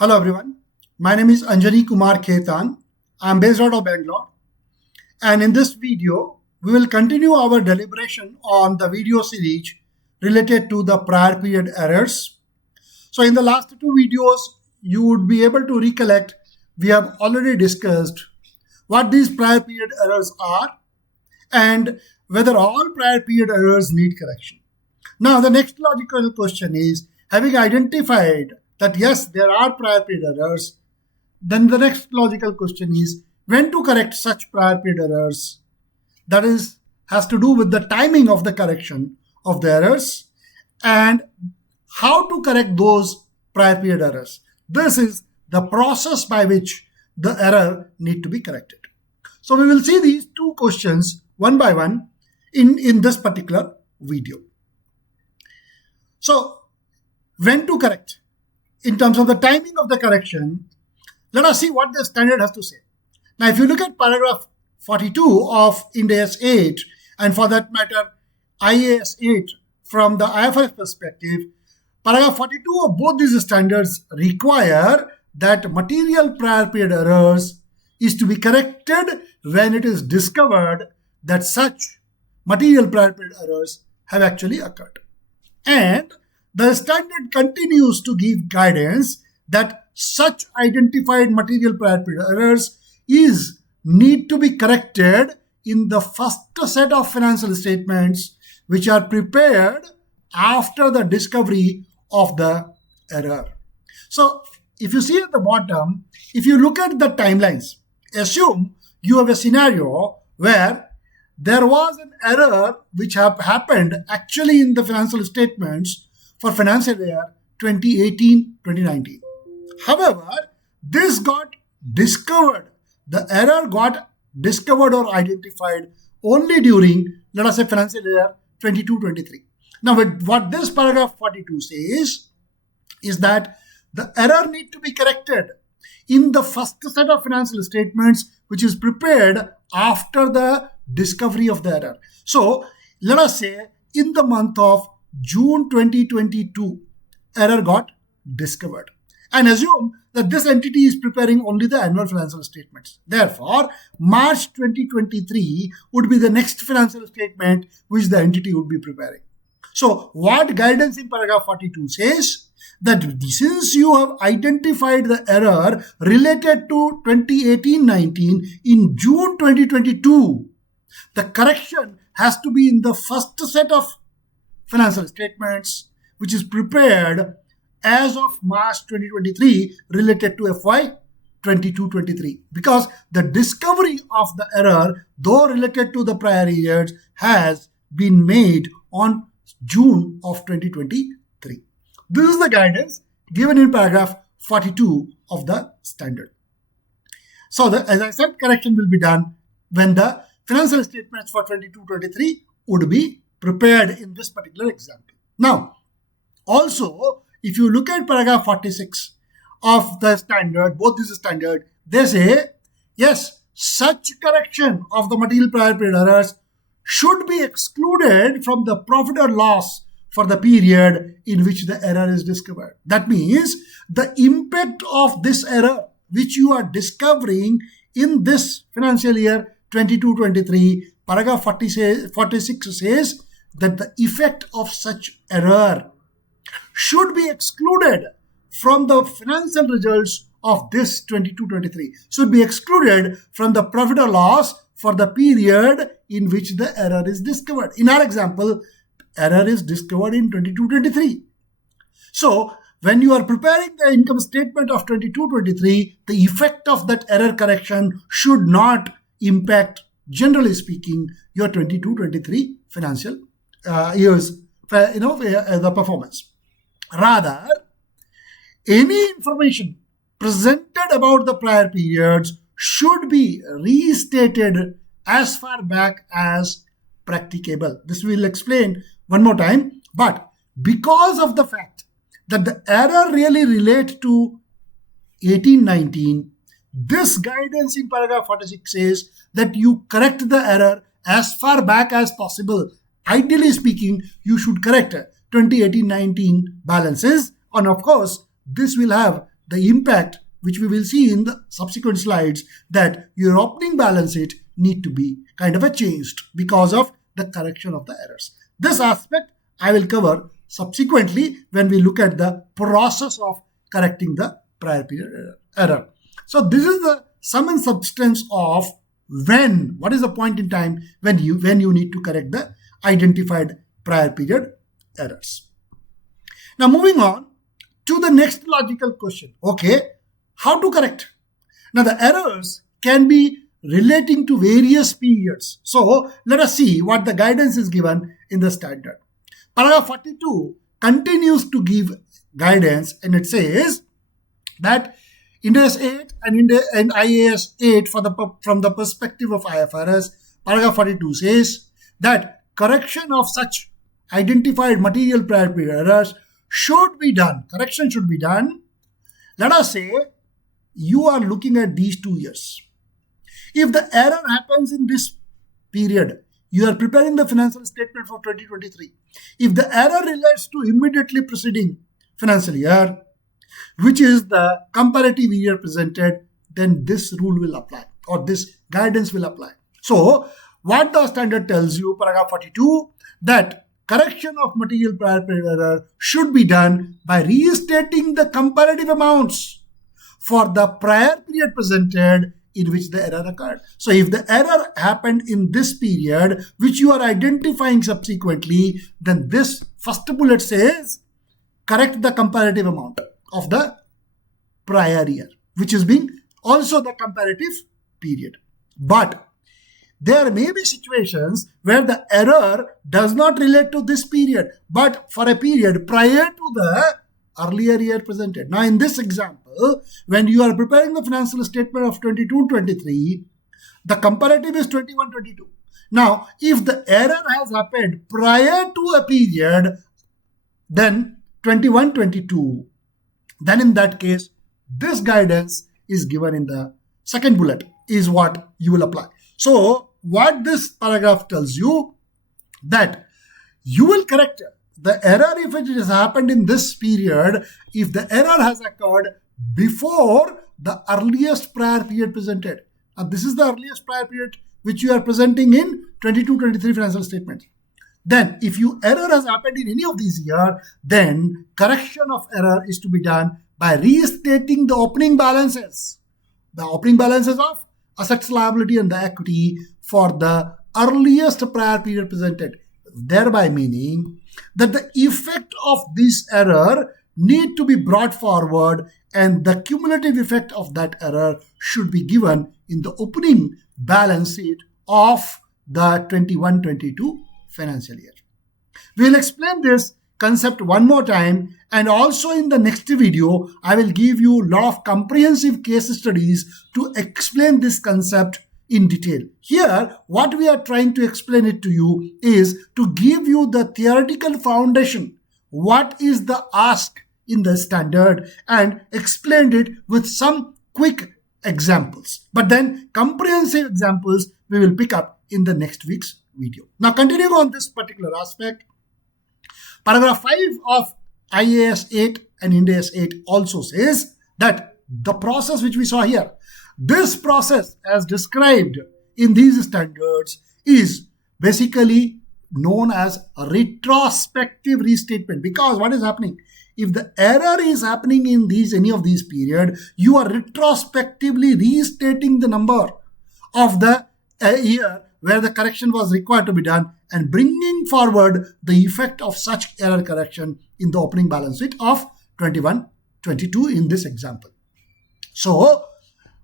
Hello everyone, my name is Anjani Kumar Khetan. I am based out of Bangalore, and in this video we will continue our deliberation on the video series related to the prior period errors. So in the last two videos you would be able to recollect we have already discussed what these prior period errors are and whether all prior period errors need correction. Now the next logical question is, having identified that yes, there are prior period errors, then the next logical question is when to correct such prior period errors. That is, has to do with the timing of the correction of the errors and how to correct those prior period errors. This is the process by which the error need to be corrected. So we will see these two questions one by one in this particular video. So when to correct? In terms of the timing of the correction, let us see what the standard has to say. Now, if you look at paragraph 42 of Ind AS 8, and for that matter, IAS 8 from the IFRS perspective, paragraph 42 of both these standards require that material prior period errors is to be corrected when it is discovered that such material prior period errors have actually occurred. And the standard continues to give guidance that such identified material prior period errors need to be corrected in the first set of financial statements which are prepared after the discovery of the error. So if you see at the bottom, if you look at the timelines, assume you have a scenario where there was an error which happened actually in the financial statements for financial year 2018-2019. However, this got discovered, the error got discovered or identified only during, let us say, financial year 22-23. Now, what this paragraph 42 says is that the error need to be corrected in the first set of financial statements which is prepared after the discovery of the error. So, let us say in the month of June 2022, error got discovered. And assume that this entity is preparing only the annual financial statements. Therefore, March 2023 would be the next financial statement which the entity would be preparing. So, what guidance in paragraph 42 says? That since you have identified the error related to 2018-19 in June 2022, the correction has to be in the first set of financial statements which is prepared as of March 2023 related to FY 22-23, because the discovery of the error, though related to the prior years, has been made on June of 2023. This is the guidance given in paragraph 42 of the standard. So as I said, correction will be done when the financial statements for 22-23 would be prepared in this particular example. Now, also, if you look at paragraph 46 of the standard, both these standards, they say, yes, such correction of the material prior period errors should be excluded from the profit or loss for the period in which the error is discovered. That means the impact of this error which you are discovering in this financial year 22-23, paragraph 46 says that the effect of such error should be excluded from the financial results of this 22-23, should be excluded from the profit or loss for the period in which the error is discovered. In our example, error is discovered in 22-23. So, when you are preparing the income statement of 22-23, the effect of that error correction should not impact, generally speaking, your 22-23 financial years, the performance. Rather, any information presented about the prior periods should be restated as far back as practicable. This we will explain one more time. But because of the fact that the error really relates to 18-19, this guidance in paragraph 46 says that you correct the error as far back as possible. Ideally speaking, you should correct 2018-19 balances, and of course, this will have the impact, which we will see in the subsequent slides, that your opening balance sheet need to be kind of changed because of the correction of the errors. This aspect I will cover subsequently when we look at the process of correcting the prior period error. So this is the sum and substance of what is the point in time when you need to correct the identified prior period errors. Now moving on to the next logical question. Okay, how to correct? Now the errors can be relating to various periods. So let us see what the guidance is given in the standard. Paragraph 42 continues to give guidance, and it says that Ind AS 8 and IAS 8 from the perspective of IFRS, paragraph 42 says that correction of such identified material prior period errors should be done. Correction should be done. Let us say you are looking at these 2 years. If the error happens in this period, you are preparing the financial statement for 2023. If the error relates to immediately preceding financial year, which is the comparative year presented, then this rule will apply, or this guidance will apply. So what the standard tells you, paragraph 42, that correction of material prior period error should be done by restating the comparative amounts for the prior period presented in which the error occurred. So if the error happened in this period, which you are identifying subsequently, then this first bullet says correct the comparative amount of the prior year, which is being also the comparative period. But there may be situations where the error does not relate to this period, but for a period prior to the earlier year presented. Now in this example, when you are preparing the financial statement of 22-23, the comparative is 21-22. Now if the error has happened prior to a period, then 21-22, then in that case, this guidance is given in the second bullet is what you will apply. So what this paragraph tells you, that you will correct the error if it has happened in this period, if the error has occurred before the earliest prior period presented. Now this is the earliest prior period which you are presenting in 22-23 financial statement. Then if error has happened in any of these years, then correction of error is to be done by restating the opening balances. The opening balances of assets, liability and the equity for the earliest prior period presented. Thereby meaning that the effect of this error need to be brought forward and the cumulative effect of that error should be given in the opening balance sheet of the 21-22 financial year. We will explain this concept one more time, and also in the next video I will give you a lot of comprehensive case studies to explain this concept in detail. Here what we are trying to explain it to you is to give you the theoretical foundation, what is the ask in the standard, and explained it with some quick examples. But then comprehensive examples we will pick up in the next week's video. Now continuing on this particular aspect, paragraph 5 of IAS 8 and Ind AS 8 also says that the process which we saw here, this process as described in these standards is basically known as a retrospective restatement. Because what is happening? If the error is happening in any of these period, you are retrospectively restating the number of the year where the correction was required to be done and bringing forward the effect of such error correction in the opening balance sheet of 21-22 in this example. So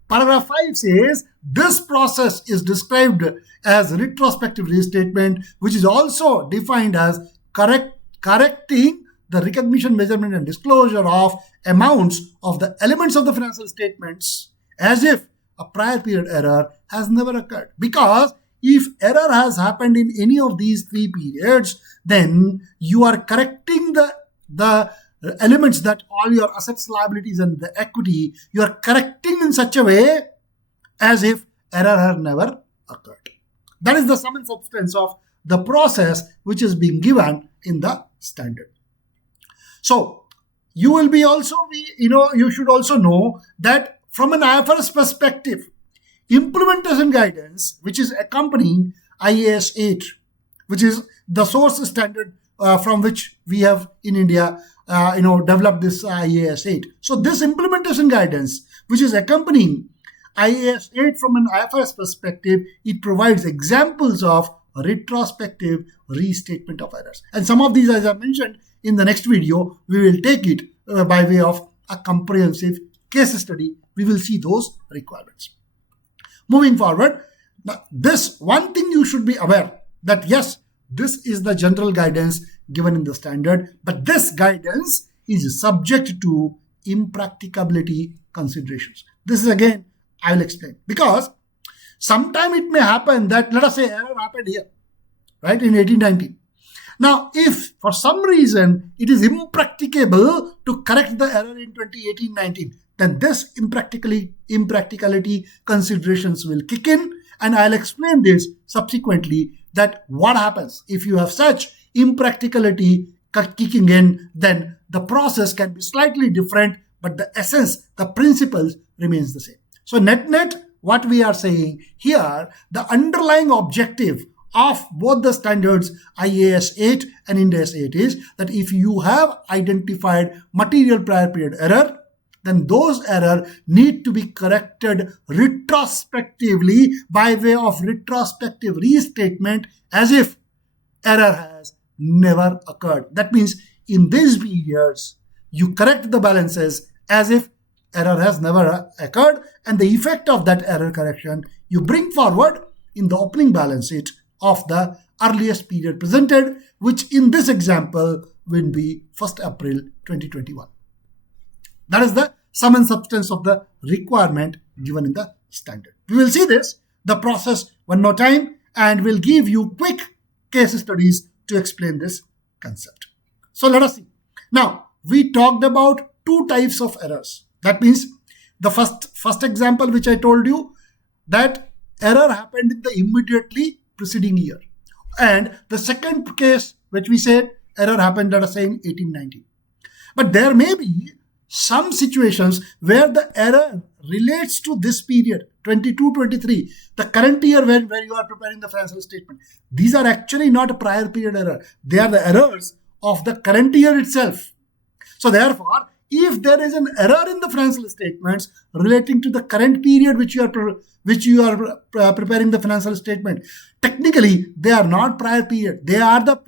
paragraph 5 says this process is described as retrospective restatement, which is also defined as correcting the recognition, measurement and disclosure of amounts of the elements of the financial statements as if a prior period error has never occurred. Because if error has happened in any of these three periods, then you are correcting the elements, that all your assets, liabilities and the equity, you are correcting in such a way as if error had never occurred. That is the sum and substance of the process which is being given in the standard. So you will be also you should also know that from an IFRS perspective, implementation guidance, which is accompanying IAS 8, which is the source standard from which we have in India, developed this IAS 8. So this implementation guidance, which is accompanying IAS 8 from an IFRS perspective, it provides examples of retrospective restatement of errors. And some of these, as I mentioned, in the next video, we will take it by way of a comprehensive case study. We will see those requirements. Moving forward, now this one thing you should be aware that yes, this is the general guidance given in the standard, but this guidance is subject to impracticability considerations. This is again, I will explain, because sometime it may happen that, let us say, error happened here, right, in 1819. Now, if for some reason it is impracticable to correct the error in 2018-19, then this impracticality considerations will kick in, and I'll explain this subsequently, that what happens if you have such impracticality kicking in, then the process can be slightly different, but the essence, the principles remains the same. So net, what we are saying here, the underlying objective of both the standards IAS 8 and Ind AS 8 is that if you have identified material prior period error, then those errors need to be corrected retrospectively by way of retrospective restatement as if error has never occurred. That means in these periods, you correct the balances as if error has never occurred, and the effect of that error correction you bring forward in the opening balance sheet of the earliest period presented, which in this example will be 1st April 2021. That is the sum and substance of the requirement given in the standard. We will see this, the process one more time, and we'll give you quick case studies to explain this concept. So let us see. Now, we talked about two types of errors. That means the first example which I told you, that error happened in the immediately preceding year. And the second case which we said error happened, let us say, in 1819. But there may be some situations where the error relates to this period, 22-23, the current year where you are preparing the financial statement. These are actually not a prior period error. They are the errors of the current year itself. So therefore, if there is an error in the financial statements relating to the current period which you are preparing the financial statement, technically they are not prior period. They are the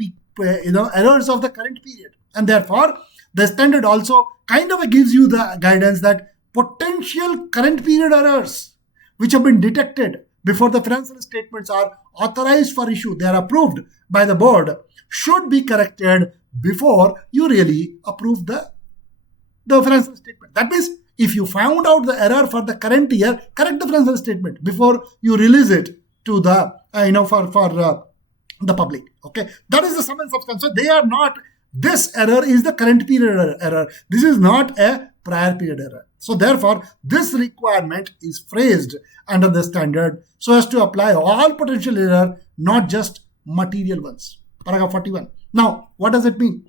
errors of the current period, and therefore the standard also kind of gives you the guidance that potential current period errors which have been detected before the financial statements are authorized for issue, they are approved by the board, should be corrected before you really approve the financial statement. That means if you found out the error for the current year, correct the financial statement before you release it to the for the public. Okay, that is the sum and substance. So they are not. This error is the current period error. This is not a prior period error. So therefore, this requirement is phrased under the standard so as to apply all potential error, not just material ones. Paragraph 41. Now, what does it mean?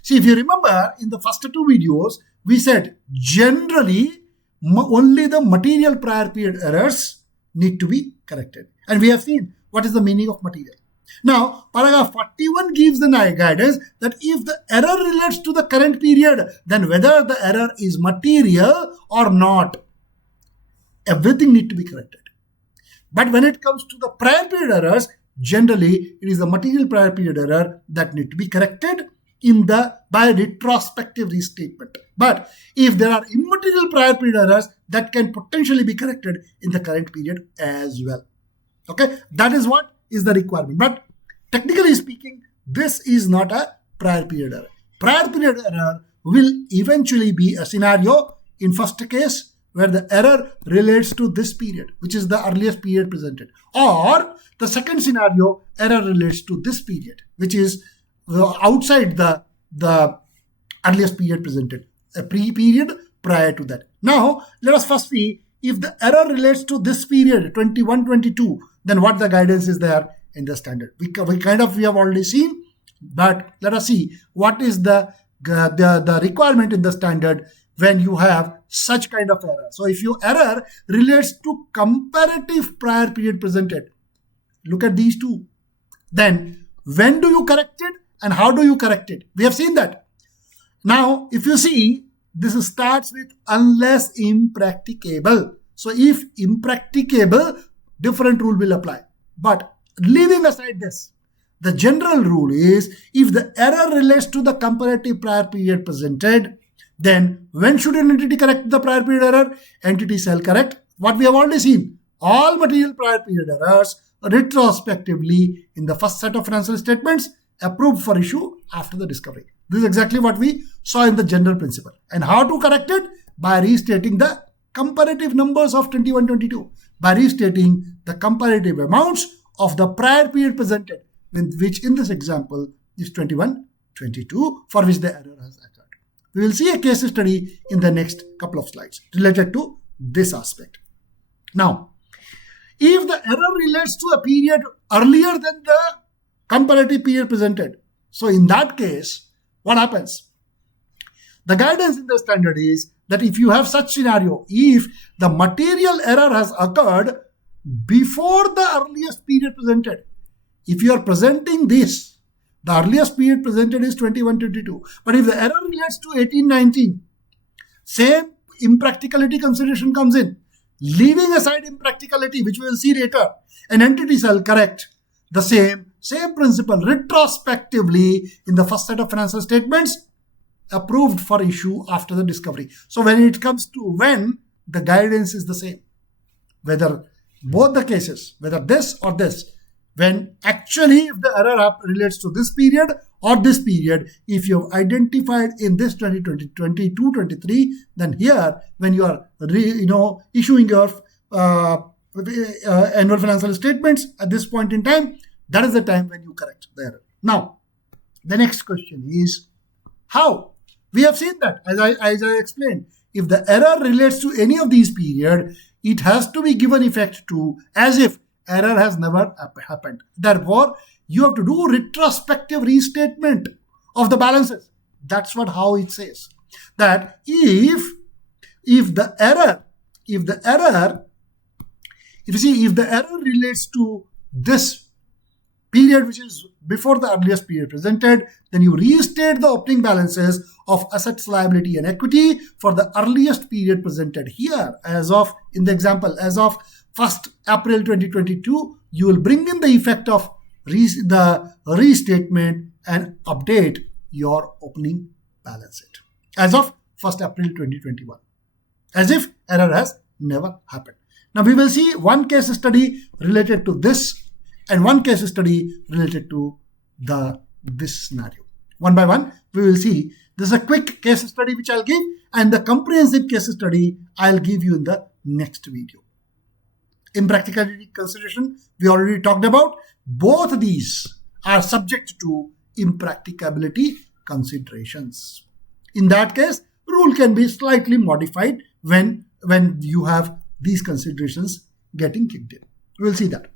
See, if you remember in the first two videos, we said generally only the material prior period errors need to be corrected. And we have seen what is the meaning of material. Now, paragraph 41 gives the guidance that if the error relates to the current period, then whether the error is material or not, everything needs to be corrected. But when it comes to the prior period errors, generally it is the material prior period error that need to be corrected by retrospective restatement. But if there are immaterial prior period errors, that can potentially be corrected in the current period as well. Okay, that is what is the requirement. But technically speaking, this is not a prior period error. Prior period error will eventually be a scenario in first case where the error relates to this period, which is the earliest period presented. Or the second scenario, error relates to this period, which is outside the earliest period presented, a period prior to that. Now, let us first see if the error relates to this period, 21-22, then what the guidance is there in the standard. We have already seen, but let us see what is the the requirement in the standard when you have such kind of error. So if your error relates to comparative prior period presented, look at these two. Then when do you correct it and how do you correct it? We have seen that. Now, if you see, this starts with unless impracticable. So if impracticable, different rule will apply. But leaving aside this, the general rule is if the error relates to the comparative prior period presented, then when should an entity correct the prior period error? Entity shall correct what we have already seen. All material prior period errors retrospectively in the first set of financial statements approved for issue after the discovery. This is exactly what we saw in the general principle. And how to correct it? By restating the comparative numbers of 21-22. By restating the comparative amounts of the prior period presented, which in this example is 21-22, for which the error has occurred. We will see a case study in the next couple of slides related to this aspect. Now, if the error relates to a period earlier than the comparative period presented, so in that case, what happens? The guidance in the standard is that if you have such scenario, if the material error has occurred before the earliest period presented, if you are presenting this, the earliest period presented is 21-22. But if the error relates to 18-19, same impracticality consideration comes in. Leaving aside impracticality, which we will see later, an entity shall correct the same principle retrospectively in the first set of financial statements approved for issue after the discovery. So when it comes to when, the guidance is the same. Whether both the cases, whether this or this, when actually if the error relates to this period or this period, if you have identified in this 2020, 22, 23, then here when you are issuing your annual financial statements at this point in time, that is the time when you correct the error. Now, the next question is how? We have seen that as I explained. If the error relates to any of these periods, it has to be given effect to as if error has never happened. Therefore, you have to do retrospective restatement of the balances. That's how it says. That if the error relates to this period which is before the earliest period presented, then you restate the opening balances of assets, liability and equity for the earliest period presented here. As of, in the example, as of 1st April 2022, you will bring in the effect of the restatement and update your opening balance sheet as of 1st April 2021, as if error has never happened. Now we will see one case study related to this and one case study related to this scenario. One by one, we will see. This is a quick case study which I'll give, and the comprehensive case study I'll give you in the next video. Impracticability consideration, we already talked about. Both these are subject to impracticability considerations. In that case, rule can be slightly modified when you have these considerations getting kicked in. We'll see that.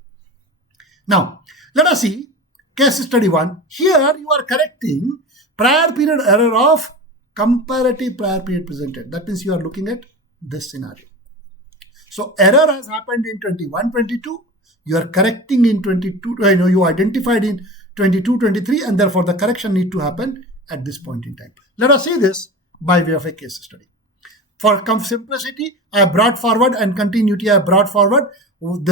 Now, let us see case study 1. Here you are correcting prior period error of comparative prior period presented. That means you are looking at this scenario. So error has happened in 21-22. You are correcting in 22. You identified in 22-23, and therefore the correction need to happen at this point in time. Let us see this by way of a case study. For simplicity, I have brought forward, and continuity I have brought forward on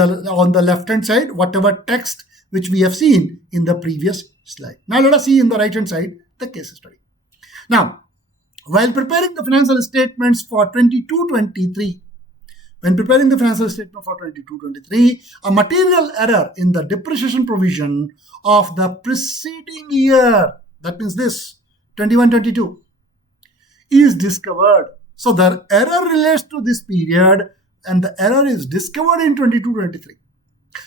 the left hand side whatever text which we have seen in the previous slide. Now let us see in the right hand side the case study. Now, while preparing the financial statements for 22-23, a material error in the depreciation provision of the preceding year, that means this 21-22, is discovered. So the error relates to this period, and the error is discovered in 22-23.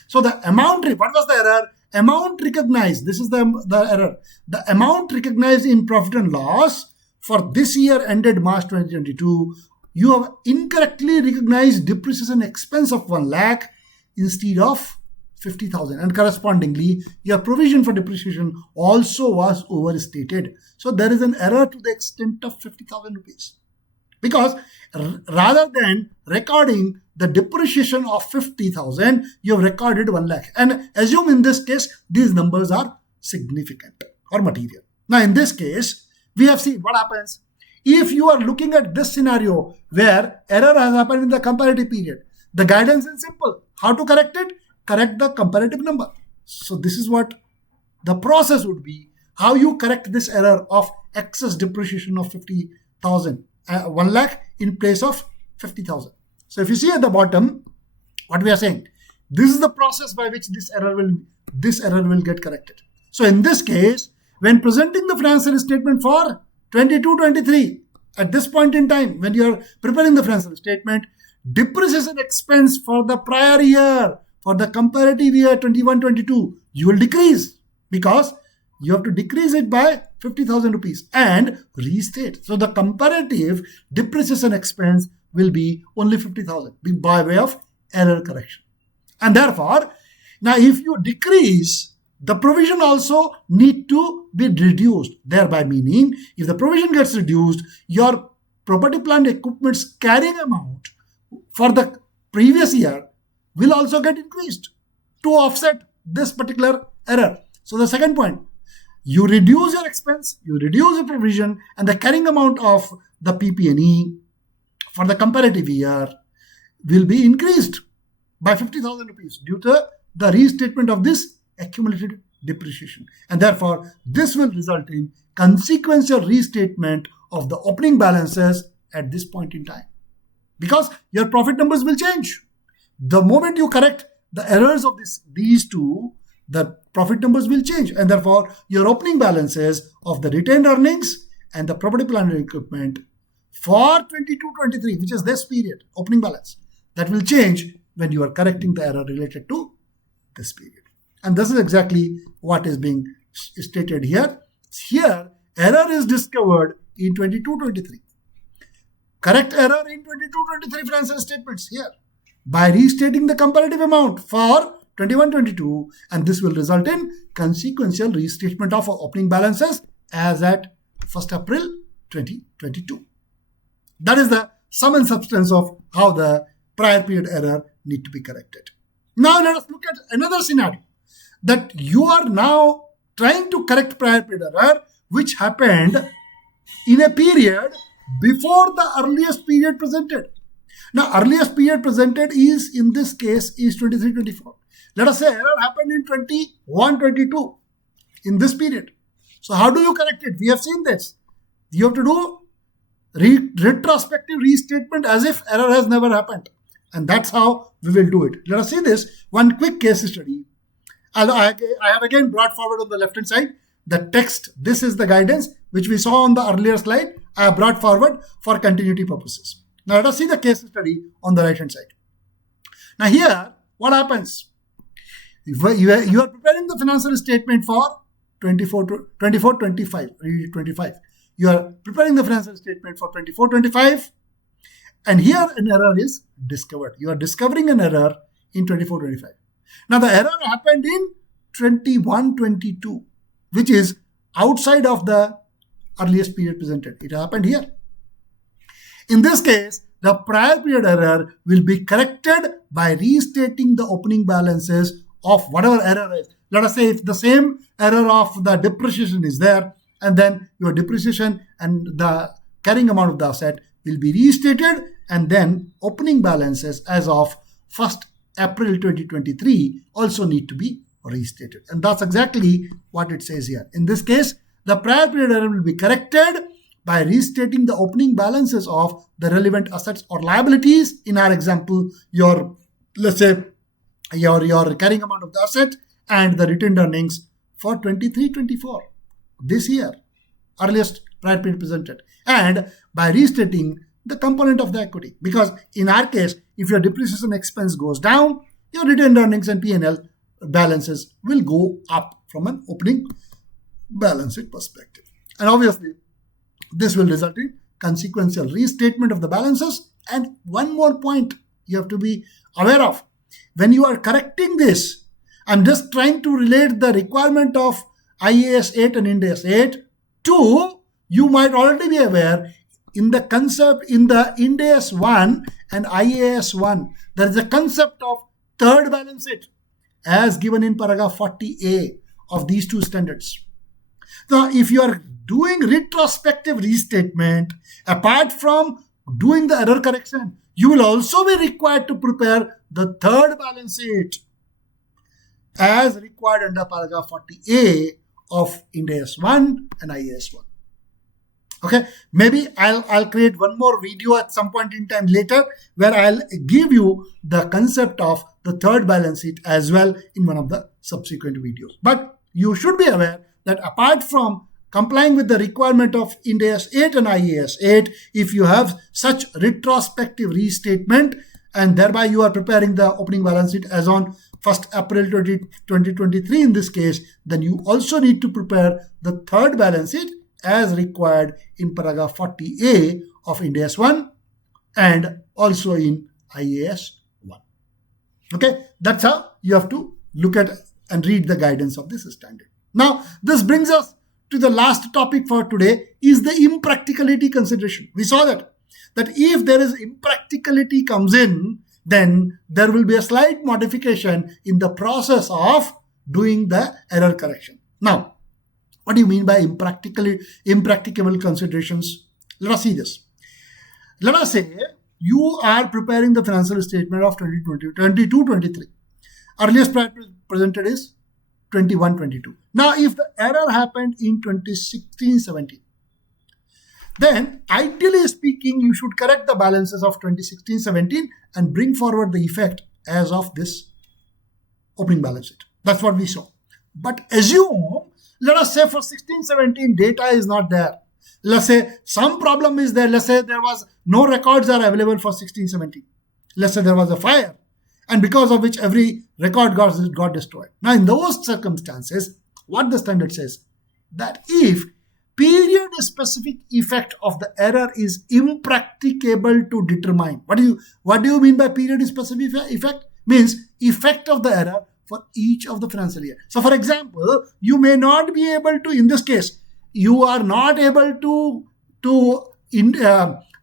So the amount, what was the error? Amount recognized, this is the error. The amount recognized in profit and loss for this year ended March 2022, you have incorrectly recognized depreciation expense of 1 lakh instead of 50,000, and correspondingly your provision for depreciation also was overstated. So there is an error to the extent of 50,000 rupees, because rather than recording the depreciation of 50,000, you have recorded 1 lakh, and assume in this case these numbers are significant or material. Now in this case, we have seen what happens if you are looking at this scenario where error has happened in the comparative period. The guidance is simple. How to correct it? Correct the comparative number. So this is what the process would be, how you correct this error of excess depreciation of 50,000, 1 lakh in place of 50,000. So if you see at the bottom, what we are saying, this is the process by which this error will get corrected. So in this case, when presenting the financial statement for 22-23, at this point in time, when you are preparing the financial statement, depreciation expense for the prior year, for the comparative year 21-22, you will decrease, because you have to decrease it by 50,000 rupees and restate. So the comparative depreciation expense will be only 50,000 by way of error correction. And therefore, now if you decrease, the provision also need to be reduced, thereby meaning if the provision gets reduced, your property, plant, equipment's carrying amount for the previous year will also get increased to offset this particular error. So the second point, you reduce your expense, you reduce your provision, and the carrying amount of the PP&E for the comparative year will be increased by 50,000 rupees due to the restatement of this accumulated depreciation. And therefore, this will result in consequential restatement of the opening balances at this point in time, because your profit numbers will change. The moment you correct the errors of these two, the profit numbers will change, and therefore your opening balances of the retained earnings and the property, plant and equipment for 22-23, which is this period, opening balance, that will change when you are correcting the error related to this period. And this is exactly what is being stated here. Here, error is discovered in 22-23. Correct error in 22-23 financial statements here by restating the comparative amount for 21-22, and this will result in consequential restatement of opening balances as at 1st April 2022. That is the sum and substance of how the prior period error need to be corrected. Now let us look at another scenario, that you are now trying to correct prior period error which happened in a period before the earliest period presented. Now earliest period presented is, in this case, is 23-24. Let us say error happened in 21-22 in this period. So how do you correct it? We have seen this. You have to do retrospective restatement as if error has never happened. And that's how we will do it. Let us see this. One quick case study. I have again brought forward on the left hand side the text. This is the guidance which we saw on the earlier slide. I have brought forward for continuity purposes. Now let us see the case study on the right hand side. Now here, what happens? You are preparing the financial statement for 24-25. You are preparing the financial statement for 24-25, and here an error is discovered. You are discovering an error in 24-25. Now the error happened in 21-22, which is outside of the earliest period presented. It happened here. In this case, the prior period error will be corrected by restating the opening balances of whatever error is. Let us say if the same error of the depreciation is there, and then your depreciation and the carrying amount of the asset will be restated, and then opening balances as of 1st April 2023 also need to be restated. And that's exactly what it says here. In this case, the prior period error will be corrected by restating the opening balances of the relevant assets or liabilities. In our example, let's say your carrying amount of the asset and the retained earnings for 23-24 this year, earliest prior period presented, and by restating the component of the equity. Because in our case, if your depreciation expense goes down, your retained earnings and P&L balances will go up from an opening balance sheet perspective. And obviously, this will result in consequential restatement of the balances. And one more point you have to be aware of. When you are correcting this, I'm just trying to relate the requirement of IAS 8 and Ind AS 8 to, you might already be aware, in the concept in the Ind AS 1 and IAS 1, there is a concept of third balance sheet as given in paragraph 40A of these two standards. Now, if you are doing retrospective restatement, apart from doing the error correction, you will also be required to prepare the third balance sheet as required under paragraph 40A of Ind AS 1 and IAS 1. Okay, maybe I'll create one more video at some point in time later where I'll give you the concept of the third balance sheet as well in one of the subsequent videos. But you should be aware that apart from complying with the requirement of Ind AS 8 and IAS 8, if you have such retrospective restatement and thereby you are preparing the opening balance sheet as on 1st April 2023 in this case, then you also need to prepare the third balance sheet as required in paragraph 40A of Ind AS 1 and also in IAS 1. Okay, that's how you have to look at and read the guidance of this standard. Now, this brings us to the last topic for today, is the impracticability consideration. We saw that if there is impracticality comes in, then there will be a slight modification in the process of doing the error correction. Now, what do you mean by impracticable considerations? Let us see this. Let us say you are preparing the financial statement of 2022-23. Earliest presented is 21-22. Now, if the error happened in 2016-17, then ideally speaking, you should correct the balances of 2016-17 and bring forward the effect as of this opening balance sheet. That's what we saw. But assume, let us say for 16-17 data is not there. Let's say some problem is there. Let's say there was no records are available for 16-17. Let's say there was a fire, and because of which every record got destroyed. Now, in those circumstances, what the standard says, that if period-specific effect of the error is impracticable to determine. What do you mean by period-specific effect? Means effect of the error for each of the financial year. So, for example, you may not be able to, in this case, you are not able to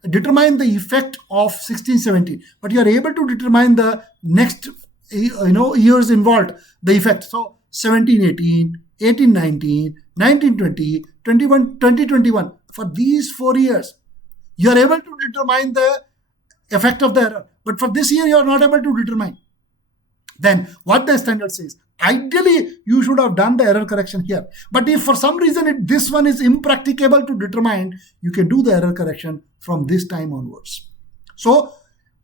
determine the effect of 16-17, but you are able to determine the next years involved, the effect. So 17-18, 18-19, 19-20, 20-21. For these 4 years, you are able to determine the effect of the error. But for this year, you are not able to determine. Then what the standard says, ideally, you should have done the error correction here. But if for some reason this one is impracticable to determine, you can do the error correction from this time onwards. So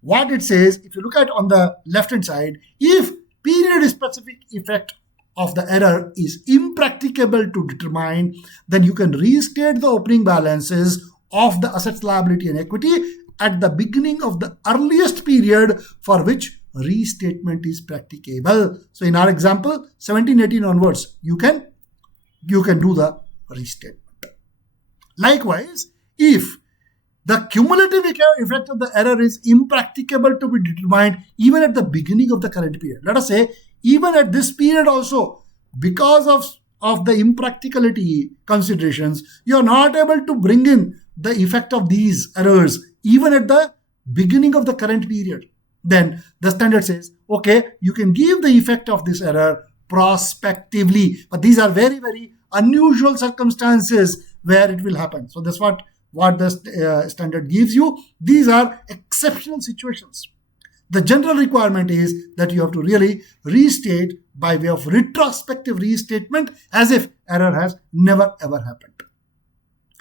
what it says, if you look at on the left-hand side, if period-specific effect of the error is impracticable to determine, then you can restate the opening balances of the assets, liability, and equity at the beginning of the earliest period for which restatement is practicable. So in our example, 17-18 onwards, you can do the restatement. Likewise, if the cumulative effect of the error is impracticable to be determined even at the beginning of the current period. Let us say, even at this period also, because of the impracticality considerations, you are not able to bring in the effect of these errors even at the beginning of the current period. Then the standard says, okay, you can give the effect of this error prospectively. But these are very, very unusual circumstances where it will happen. So that's what the standard gives you. These are exceptional situations. The general requirement is that you have to really restate by way of retrospective restatement as if error has never ever happened.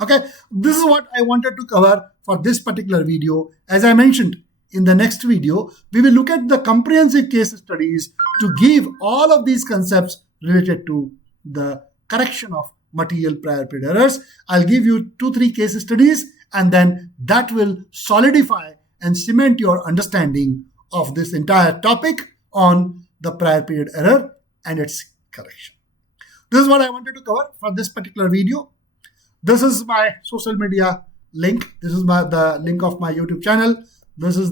Okay, this is what I wanted to cover for this particular video. As I mentioned, in the next video, we will look at the comprehensive case studies to give all of these concepts related to the correction of material prior period errors. I'll give you 2-3 case studies, and then that will solidify and cement your understanding of this entire topic on the prior period error and its correction. This is what I wanted to cover for this particular video. This is my social media link. This is the link of my YouTube channel. This is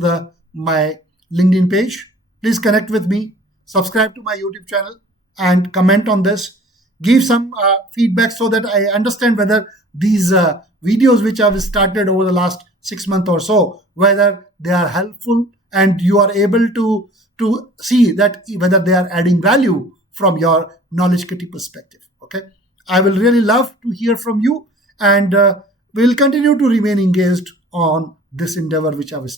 my LinkedIn page. Please connect with me. Subscribe to my YouTube channel. and comment on this. Give some feedback so that I understand whether these videos which I've started over the last 6 months or so, whether they are helpful and you are able to see that whether they are adding value from your knowledge critique perspective. Okay, I will really love to hear from you, and we'll continue to remain engaged on this endeavor which I was